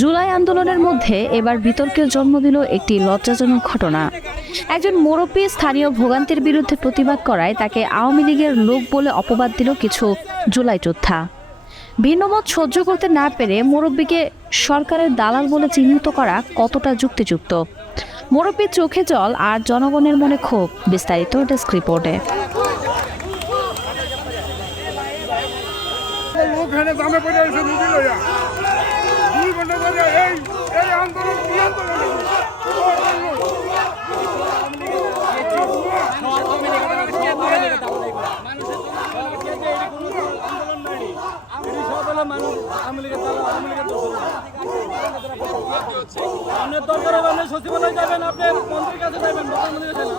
জুলাই আন্দোলনের মধ্যে এবার বিতর্কের জন্ম দিল একটি লজ্জাজনক ঘটনা। একজন মুরব্বী স্থানীয় ভোগান্তির বিরুদ্ধে প্রতিবাদ করায় তাকে আওয়ামী লীগের লোক বলে অপবাদ দিল কিছু জুলাই যোদ্ধা। ভিন্নমত সহ্য করতে না পেরে মুরব্বীকে সরকারের দালাল বলে চিহ্নিত করা কতটা যুক্তিযুক্ত? মুরব্বীর চোখে জল আর জনগণের মনে ক্ষোভ। বিস্তারিত ডেস্ক রিপোর্টে। সচিবালয় যাবেন, আপনি মন্ত্রীর কাছে যাবেন, প্রধানমন্ত্রীর কাছে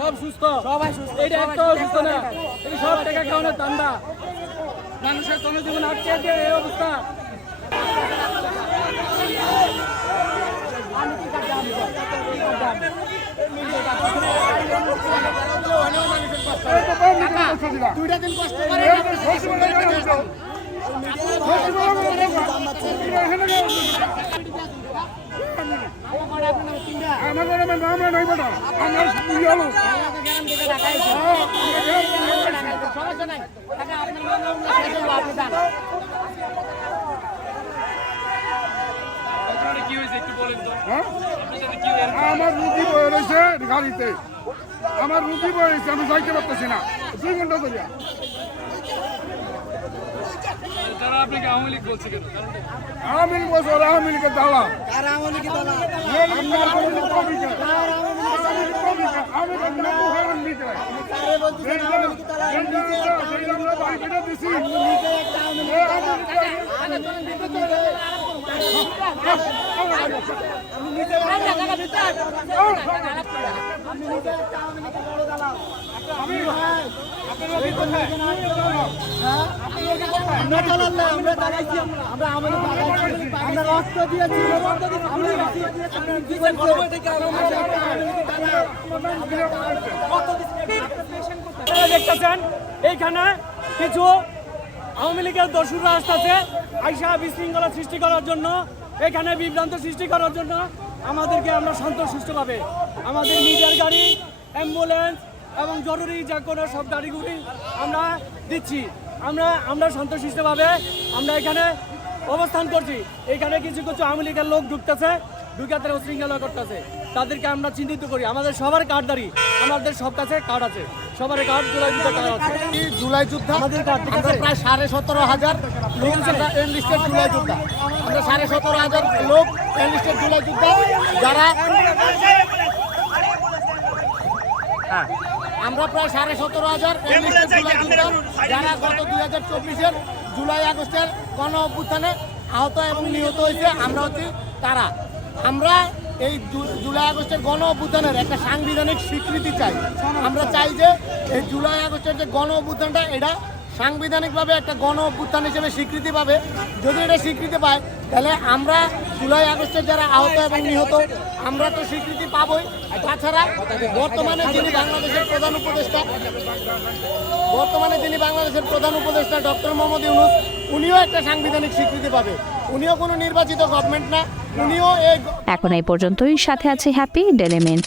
সব সুস্থ, সবাই সুস্থ, এটা একটাও সুস্থ না। এই সব টাকা খাওয়ানোর ধান্দা, মানুষের জনজীবন আটকে দিয়ে এই অবস্থা। দুইটা দিন কষ্ট করে আমার রুগী বয়ে রয়েছে গাড়িতে, আমার রুগী বয়ে রয়েছে, আমি যাইতে পারতেছি না 2 ঘন্টা ধরে। আওয়ামী লীগ বলছে ওরা আওয়ামী লীগের দালাল। দেখতেছেন এইখানে কিছু আওয়ামী লীগের দস্যুরা আসতেছে আইসা বিশৃঙ্খলা সৃষ্টি করার জন্য, এখানে বিভ্রান্ত সৃষ্টি করার জন্য। আমাদেরকে আমরা সন্তোষভাবে আমাদের মিডিয়ার গাড়ি, অ্যাম্বুলেন্স এবং জরুরি যে কোনো সব গাড়িগুলি আমরা দিচ্ছি। আমরা সন্তোষভাবে আমরা এখানে অবস্থান করছি। এখানে কিছু কিছু আওয়ামী লীগের লোক ঢুকতেছে, ঢুকে তারা উশৃঙ্খলা করতেছে, তাদেরকে আমরা চিহ্নিত করি। আমাদের সবার কার্ডদারি, আমাদের সব কাছে কার্ড আছে, সবার কার্ড জুলাই যুদ্ধ কার্ড আছে। জুলাই যুদ্ধ আমাদের আমরা প্রায় 17,500 লোক এনলিস্টেড জুলাই যুদ্ধ। আমরা 17,500 লোক এনলিস্টেড জুলাই যুদ্ধ, যারা আমরা প্রায় 17,500 এনলিস্টেড জুলাই যুদ্ধ, যারা গত 2024-এর জুলাই আগস্টের গণ অভ্যুত্থানে আহত এবং নিহত হয়েছে। আমরা হচ্ছি তারা। আমরা এই জুলাই আগস্টের গণ অভ্যুত্থানের একটা সাংবিধানিক স্বীকৃতি চাই। আমরা চাই যে এই জুলাই আগস্টের যে গণ অভ্যুত্থানটা, এটা সাংবিধানিকভাবে একটা গণ অভ্যুত্থান হিসেবে স্বীকৃতি পাবে। যদি এটা স্বীকৃতি পায়, তাহলে আমরা জুলাই আগস্টের যারা আহত এবং নিহত, আমরা তো স্বীকৃতি পাবই। তাছাড়া বর্তমানে যিনি বাংলাদেশের প্রধান উপদেষ্টা ডক্টর মোহাম্মদ ইউনূস, উনিও একটা সাংবিধানিক স্বীকৃতি পাবে। উনিও কোনো নির্বাচিত গভর্নমেন্ট না, উনিও এখন এই পর্যন্তই। সাথে আছে হ্যাপি ডেলিমেন্ট।